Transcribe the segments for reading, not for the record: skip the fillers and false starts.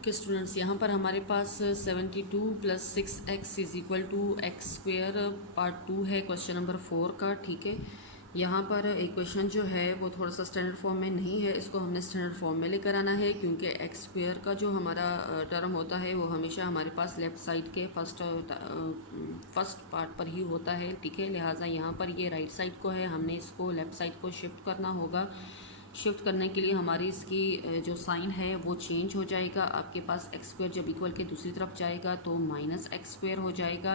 Okay students, यहाँ पर हमारे पास 72 plus 6x is equal to x square part 2 है क्वेश्चन नंबर 4 का। ठीक है, यहाँ पर इक्वेशन जो है वो थोड़ा सा स्टैंडर्ड फॉर्म में नहीं है, इसको हमने स्टैंडर्ड फॉर्म में लेकर आना है क्योंकि एक्स स्क्वेयर का जो हमारा टर्म होता है वो हमेशा हमारे पास लेफ़्ट साइड के फर्स्ट पार्ट पर ही होता है। ठीक है, लिहाजा यहाँ पर ये राइट साइड को है, हमने इसको लेफ़्ट साइड को शिफ्ट करना होगा। शिफ्ट करने के लिए हमारी इसकी जो साइन है वो चेंज हो जाएगा। आपके पास एक्स स्क्वायर जब इक्वल के दूसरी तरफ जाएगा तो माइनस एक्स स्क्वायर हो जाएगा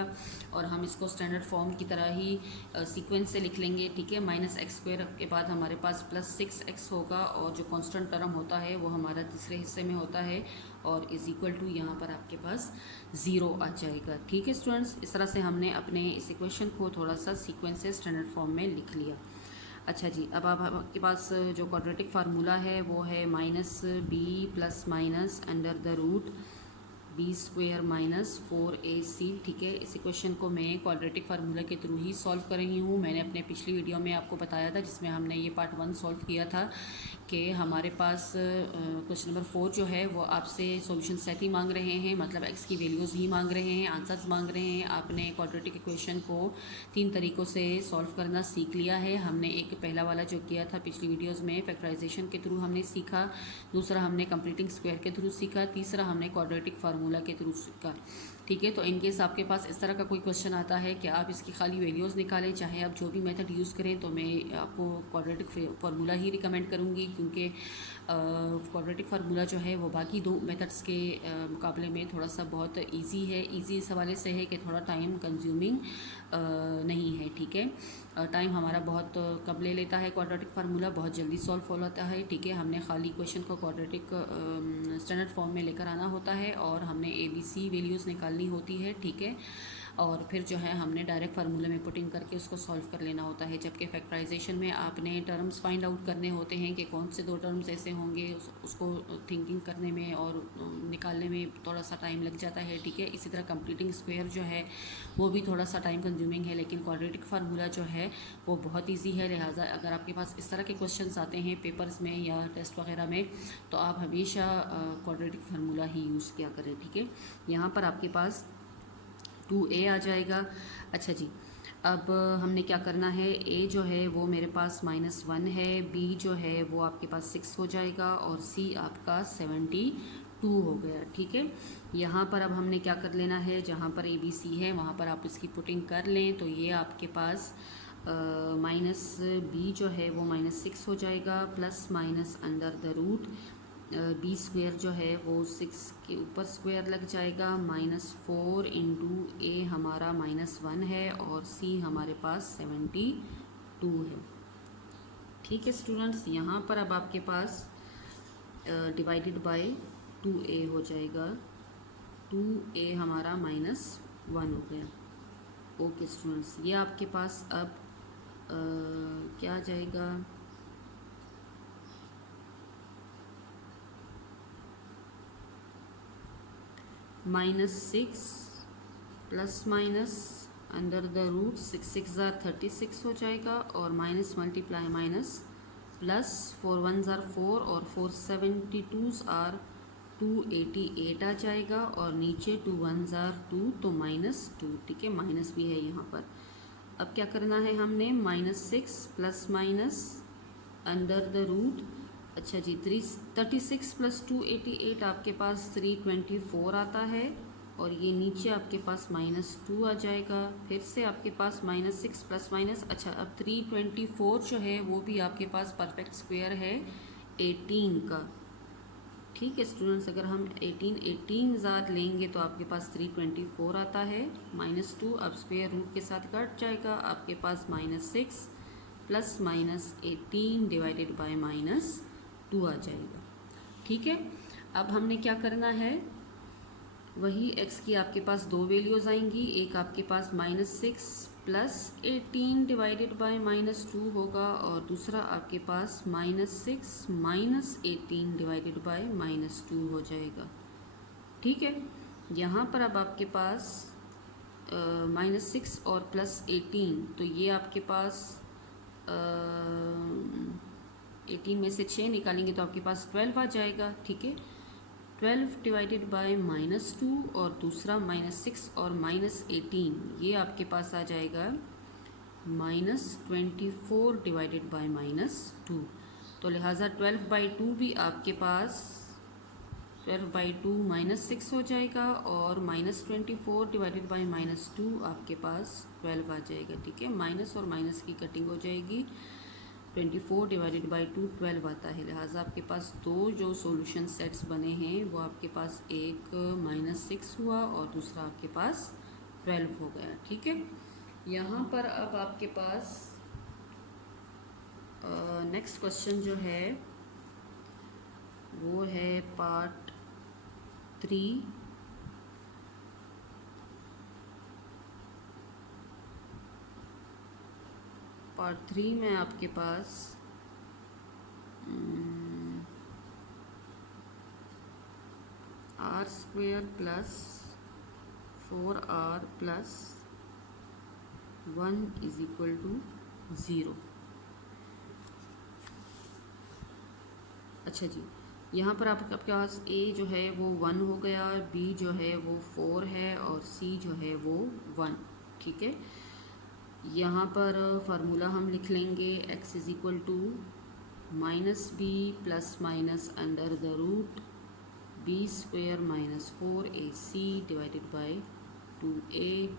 और हम इसको स्टैंडर्ड फॉर्म की तरह ही सीक्वेंस से लिख लेंगे। ठीक है, माइनस एक्स स्क्वायर के बाद हमारे पास प्लस 6x होगा और जो कांस्टेंट टर्म होता है वो हमारा तीसरे हिस्से में होता है और इज इक्वल टू यहाँ पर आपके पास 0 आ जाएगा। ठीक है स्टूडेंट्स, इस तरह से हमने अपने इस इक्वेशन को थोड़ा सा सीक्वेंस से स्टैंडर्ड फॉर्म में लिख लिया। अच्छा जी, अब आप आपके पास जो क्वाड्रेटिक फार्मूला है वो है minus b plus minus under the root b square minus 4ac। ठीक है, इस इक्वेशन को मैं क्वाड्रेटिक फार्मूला के थ्रू ही सॉल्व कर रही हूँ। मैंने अपने पिछली वीडियो में आपको बताया था जिसमें हमने ये पार्ट 1 सॉल्व किया था कि हमारे पास क्वेश्चन नंबर 4 जो है वो आपसे सॉल्यूशन सेट ही मांग रहे हैं, मतलब एक्स की वैल्यूज़ ही मांग रहे हैं, आंसर्स मांग रहे हैं। आपने क्वाड्रेटिक इक्वेशन को 3 तरीक़ों से सॉल्व करना सीख लिया है। हमने एक पहला वाला जो किया था पिछली वीडियोज़ में फैक्टराइजेशन के थ्रू हमने सीखा, दूसरा हमने कंप्लीटिंग स्क्वायर के थ्रू सीखा, तीसरा हमने क्वाड्रेटिक फार्मूला के थ्रू सीखा। ठीक है, तो इनकेस आपके पास इस तरह का कोई क्वेश्चन आता है कि आप इसकी खाली वैल्यूज़ निकालें, चाहे आप जो भी मेथड यूज़ करें, तो मैं आपको क्वाड्रेटिक फार्मूला ही रिकमेंड करूँगी क्योंकि क्वाड्रेटिक फार्मूला जो है वो बाकी दो मेथड्स के मुकाबले में थोड़ा सा बहुत इजी है। इजी इस हवाले से है कि थोड़ा टाइम कंज्यूमिंग नहीं है। ठीक है, टाइम हमारा बहुत कम ले लेता है, क्वाड्रेटिक फार्मूला बहुत जल्दी सॉल्व हो जाता है। ठीक है, हमने खाली क्वेश्चन को क्वाड्रेटिक स्टैंडर्ड फॉर्म में लेकर आना होता है और हमने ABC वैल्यूज़ निकालनी होती है। ठीक है, और फिर जो है हमने डायरेक्ट फार्मूले में पुटिंग करके उसको सॉल्व कर लेना होता है। जबकि फैक्टराइजेशन में आपने टर्म्स फाइंड आउट करने होते हैं कि कौन से दो टर्म्स ऐसे होंगे, उसको थिंकिंग करने में और निकालने में थोड़ा सा टाइम लग जाता है। ठीक है, इसी तरह कंप्लीटिंग स्क्वायर जो है वो भी थोड़ा सा टाइम कंज्यूमिंग है, लेकिन क्वाड्रेटिक फार्मूला जो है वो बहुत ईजी है। लिहाजा अगर आपके पास इस तरह के क्वेश्चन आते हैं पेपर्स में या टेस्ट वगैरह में तो आप हमेशा क्वाड्रेटिक फार्मूला ही यूज़ किया करें। ठीक है, यहाँ पर आपके पास 2a आ जाएगा। अच्छा जी, अब हमने क्या करना है, a जो है वो मेरे पास -1 है, b जो है वो आपके पास 6 हो जाएगा और c आपका 72 हो गया। ठीक है, यहाँ पर अब हमने क्या कर लेना है, जहाँ पर ABC है वहाँ पर आप इसकी पुटिंग कर लें तो ये आपके पास -b जो है वो -6 हो जाएगा plus minus under the root b square जो है वो 6 के ऊपर स्क्वायर लग जाएगा, -4 इंटू a हमारा -1 है और c हमारे पास 72 है। ठीक है स्टूडेंट्स, यहाँ पर अब आपके पास डिवाइडेड बाय 2a हो जाएगा, 2a हमारा -1 हो गया। ओके स्टूडेंट्स, ये आपके पास अब क्या आ जाएगा, -6 plus minus under the root 6 6 ज़ार 36 हो जाएगा और माइनस मल्टीप्लाई माइनस प्लस 4 1 ज़ार 4 और 4 72 आर 288 आ जाएगा और नीचे 2 1 ज़ार 2 तो -2। ठीक है, माइनस भी है यहाँ पर। अब क्या करना है हमने, -6 plus minus under the root, अच्छा जी 36 प्लस 288 आपके पास 324 आता है और ये नीचे आपके पास -2 आ जाएगा। फिर से आपके पास -6 प्लस माइनस, अच्छा अब 324 जो है वो भी आपके पास परफेक्ट स्क्वायर है 18 का। ठीक है स्टूडेंट्स, अगर हम 18 ज़ात लेंगे तो आपके पास 324 आता है, -2 अब स्क्वायर रूट के साथ कट जाएगा, आपके पास -6 प्लस माइनस 18 डिवाइडेड बाय -2 आ जाएगा। ठीक है, अब हमने क्या करना है, वही x की आपके पास दो वैल्यूज़ आएंगी, एक आपके पास -6 प्लस 18 डिवाइडेड बाय -2 होगा और दूसरा आपके पास -6 माइनस 18 डिवाइडेड बाय -2 हो जाएगा। ठीक है, यहाँ पर अब आपके पास -6 और प्लस 18, तो ये आपके पास 18 में से 6 निकालेंगे तो आपके पास 12 आ जाएगा। ठीक है, 12 डिवाइडेड बाय -2 और दूसरा -6 और -18, ये आपके पास आ जाएगा -24 डिवाइडेड बाय -2। तो लिहाजा 12/2 भी आपके पास 12/2 -6 हो जाएगा और -24 डिवाइडेड बाय -2 आपके पास 12 आ जाएगा। ठीक है, माइनस और माइनस की कटिंग हो जाएगी। 24 डिवाइडेड बाई 2 12 आता है। लिहाजा आपके पास दो जो सॉल्यूशन सेट्स बने हैं वो आपके पास एक -6 हुआ और दूसरा आपके पास 12 हो गया। ठीक है, यहाँ पर अब आपके पास नेक्स्ट क्वेश्चन जो है वो है पार्ट 3। पार्ट 3 में आपके पास r² plus 4r plus 1 is equal to 0। अच्छा जी, यहाँ पर आपके पास a जो है वो 1 हो गया, b जो है वो 4 है और c जो है वो 1। ठीक है, यहाँ पर फार्मूला हम लिख लेंगे x is equal to -b plus minus under the root b² minus 4ac divided by 2a।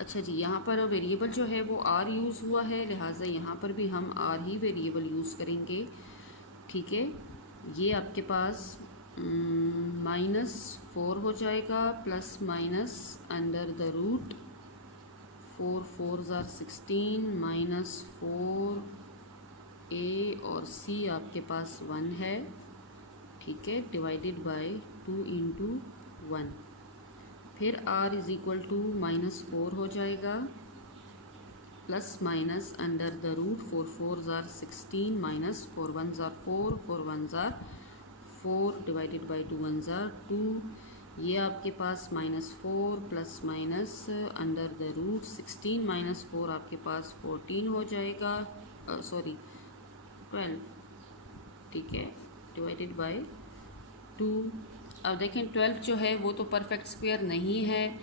अच्छा जी, यहाँ पर वेरिएबल जो है वो r यूज़ हुआ है, लिहाजा यहाँ पर भी हम r ही वेरिएबल यूज़ करेंगे। ठीक है, ये आपके पास -4 हो जाएगा plus minus under the root 4 4 ज़ार 16 -4a और c आपके पास 1 है। ठीक है, डिवाइडेड बाय 2 इंटू 1। फिर r इज इक्वल टू -4 हो जाएगा plus minus under the root 4 4 ज़ार 16 माइनस 4 1 ज़ार 4 4 1 ज़ार 4 डिवाइडेड बाई 2 1 ज़ार 2। ये आपके पास -4 plus minus under the root 16 minus 4 आपके पास 14 हो जाएगा, सॉरी 12। ठीक है, डिवाइडेड बाय 2। अब देखें 12 जो है वो तो परफेक्ट स्क्वायर नहीं है,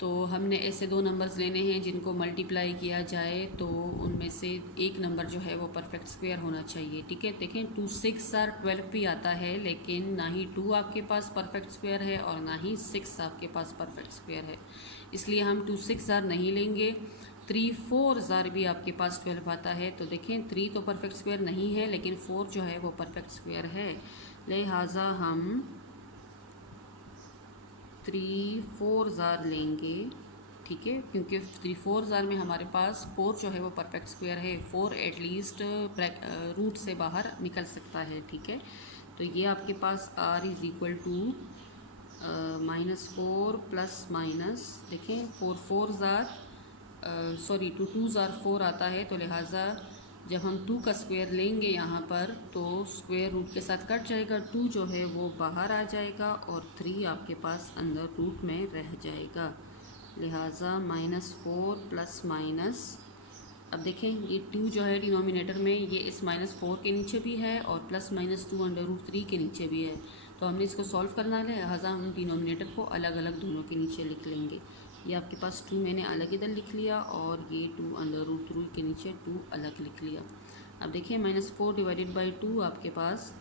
तो हमने ऐसे दो नंबर्स लेने हैं जिनको मल्टीप्लाई किया जाए तो उनमें से एक नंबर जो है वो परफेक्ट स्क्वायर होना चाहिए। ठीक है, देखें 2 6 ज़ार 12 भी आता है, लेकिन ना ही 2 आपके पास परफेक्ट स्क्वायर है और ना ही 6 आपके पास परफेक्ट स्क्वायर है, इसलिए हम 2 6 ज़ार नहीं लेंगे। 3 4 ज़ार भी आपके पास 12 आता है, तो देखें 3 तो परफेक्ट स्क्वायर नहीं है लेकिन 4 जो है वो परफेक्ट स्क्वायर है, लिहाजा हम 3 4 ज़ार लेंगे। ठीक है, क्योंकि 3 4 ज़ार में हमारे पास 4 जो है वो परफेक्ट स्क्वायर है, 4 एटलीस्ट रूट से बाहर निकल सकता है। ठीक है, तो ये आपके पास r is equal to -4 plus minus, देखें 4 4 ज़ार सॉरी 2 2 ज़ार 4 आता है, तो लिहाजा जब हम 2 का स्क्वायर लेंगे यहाँ पर तो स्क्वायर रूट के साथ कट जाएगा, 2 जो है वो बाहर आ जाएगा और 3 आपके पास अंदर रूट में रह जाएगा। लिहाजा -4 प्लस माइनस, अब देखें ये 2 जो है डिनोमिनेटर में ये इस -4 के नीचे भी है और प्लस -2 अंडर रूट 3 के नीचे भी है, तो हमने इसको सॉल्व करना है, लिहाजा हम डिनोमिनेटर को अलग अलग दोनों के नीचे लिख लेंगे। ये आपके पास 2 मैंने अलग इधर लिख लिया और ये 2 अंडर रूट 3 के नीचे 2 अलग लिख लिया। अब देखिए -4 डिवाइडेड बाई 2 आपके पास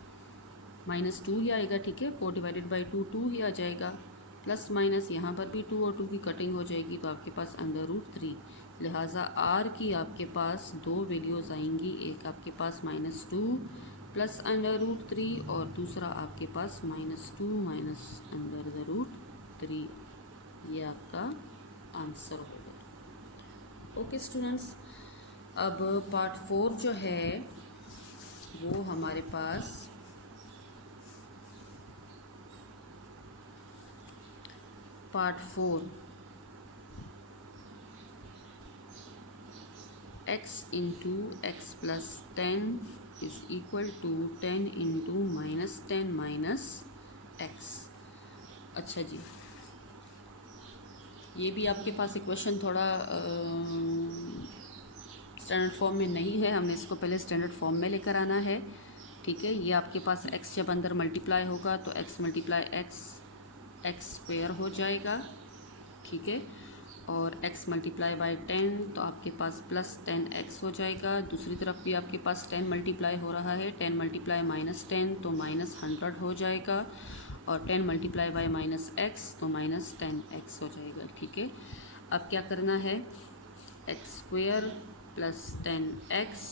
-2 ही आएगा। ठीक है, 4 डिवाइडेड बाई 2 2 ही आ जाएगा, प्लस माइनस यहाँ पर भी 2 और 2 की कटिंग हो जाएगी, तो आपके पास अंडर रूट 3। लिहाजा r की आपके पास दो वैल्यूज़ आएंगी, एक आपके पास -2 प्लस अंडर रूट 3 और दूसरा आपके पास -2 माइनस अंडर द रूट 3। ये आपका आंसर होगा। ओके स्टूडेंट्स, अब पार्ट 4 जो है वो हमारे पास part 4 x into x plus 10 is equal to 10 into -10 minus x. अच्छा जी, ये भी आपके पास इक्वेशन थोड़ा स्टैंडर्ड फॉर्म में नहीं है, हमने इसको पहले स्टैंडर्ड फॉर्म में लेकर आना है। ठीक है। ये आपके पास x जब अंदर मल्टीप्लाई होगा तो x मल्टीप्लाई एक्स स्क्वायर हो जाएगा, ठीक है। और x मल्टीप्लाई बाई 10 तो आपके पास प्लस 10x हो जाएगा। दूसरी तरफ भी आपके पास 10 मल्टीप्लाई हो रहा है, 10 मल्टीप्लाई माइनस 10 तो माइनस 100 हो जाएगा, और 10 मल्टीप्लाई बाई माइनस x तो माइनस 10x हो जाएगा, ठीक है। अब क्या करना है, एक्स स्क्वायर प्लस 10x,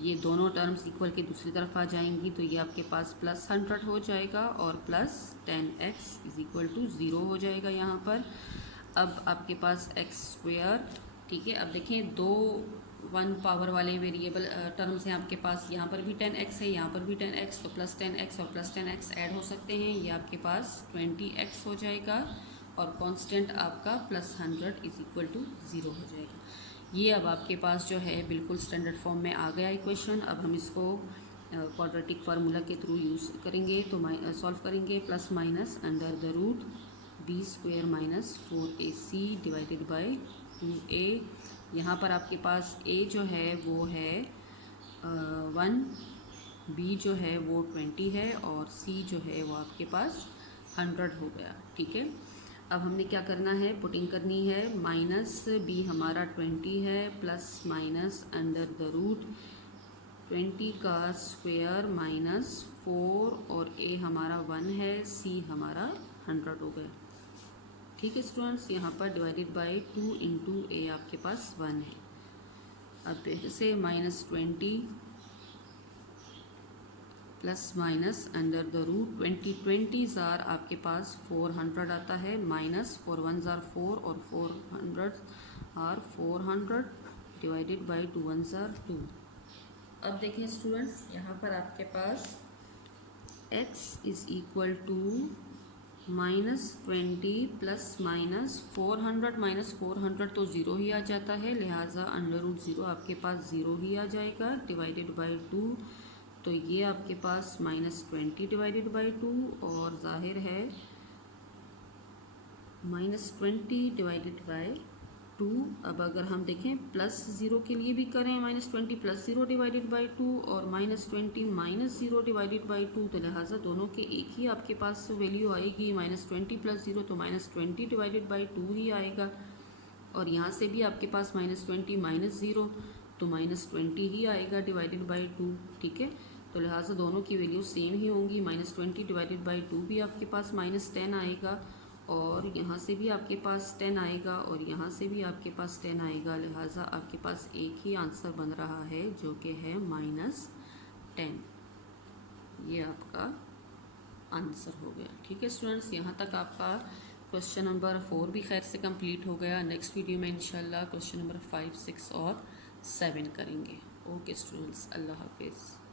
ये दोनों टर्म्स इक्वल के दूसरी तरफ आ जाएंगी तो ये आपके पास प्लस 100 हो जाएगा और plus 10x is equal to 0 हो जाएगा यहाँ पर। अब आपके पास एक्स स्क्वायर, ठीक है। अब देखें दो 1 पावर वाले वेरिएबल टर्म्स हैं आपके पास, यहाँ पर भी 10x है, यहाँ पर भी 10x, तो प्लस 10x और प्लस 10x ऐड हो सकते हैं, ये आपके पास 20x हो जाएगा और कांस्टेंट आपका प्लस 100 इज इक्वल टू 0 हो जाएगा। ये अब आपके पास जो है बिल्कुल स्टैंडर्ड फॉर्म में आ गया इक्वेशन। अब हम इसको क्वाड्रेटिक फार्मूला के थ्रू यूज़ करेंगे तो सॉल्व करेंगे। Plus minus under the root b square minus 4ac divided by 2a। यहाँ पर आपके पास a जो है वो है 1, b जो है वो 20 है और c जो है वो आपके पास 100 हो गया, ठीक है। अब हमने क्या करना है, पुटिंग करनी है। माइनस b हमारा 20 है, plus minus under the root 20 का स्क्वायर माइनस 4 और a हमारा 1 है, c हमारा 100 हो गया, ठीक है स्टूडेंट्स। यहाँ पर डिवाइडेड बाई 2 इंटू a आपके पास 1 है। अब फिर से minus 20 plus minus under the root 20 ज़ार आपके पास 400 आता है, माइनस 4 1 ज़ार 4 और 400 आर 400 डिवाइडेड बाई 2 1 ज़ार 2। अब देखें स्टूडेंट्स, यहाँ पर आपके पास x is equal to -20 plus minus 400 तो 0 ही आ जाता है, लिहाजा अंडर रूट 0 आपके पास 0 ही आ जाएगा, डिवाइडेड बाई 2 तो ये आपके पास -20 डिवाइडेड बाई 2 और जाहिर है -20 डिवाइडेड बाई 2। अब अगर हम देखें प्लस 0 के लिए भी करें -20 प्लस 0 डिवाइडेड बाई 2 और -20 माइनस 0 डिवाइडेड बाई 2 तो लिहाजा दोनों के एक ही आपके पास वैल्यू आएगी। -20 प्लस 0 तो -20 डिवाइडेड बाई 2 ही आएगा, और यहाँ से भी आपके पास -20 माइनस 0 तो -20 ही आएगा डिवाइडेड बाई 2, ठीक है। तो लिहाजा दोनों की वैल्यू सेम ही होंगी। -20 डिवाइडेड बाई 2 भी आपके पास -10 आएगा, और यहाँ से भी आपके पास 10 आएगा, और यहाँ से भी आपके पास 10 आएगा, लिहाजा आपके पास एक ही आंसर बन रहा है जो कि है -10। ये आपका आंसर हो गया, ठीक है स्टूडेंट्स। यहाँ तक आपका क्वेश्चन नंबर 4 भी खैर से कंप्लीट हो गया। नेक्स्ट वीडियो में इंशाल्लाह क्वेश्चन नंबर 5 6 और 7 करेंगे। ओके स्टूडेंट्स, अल्लाह हाफिज़।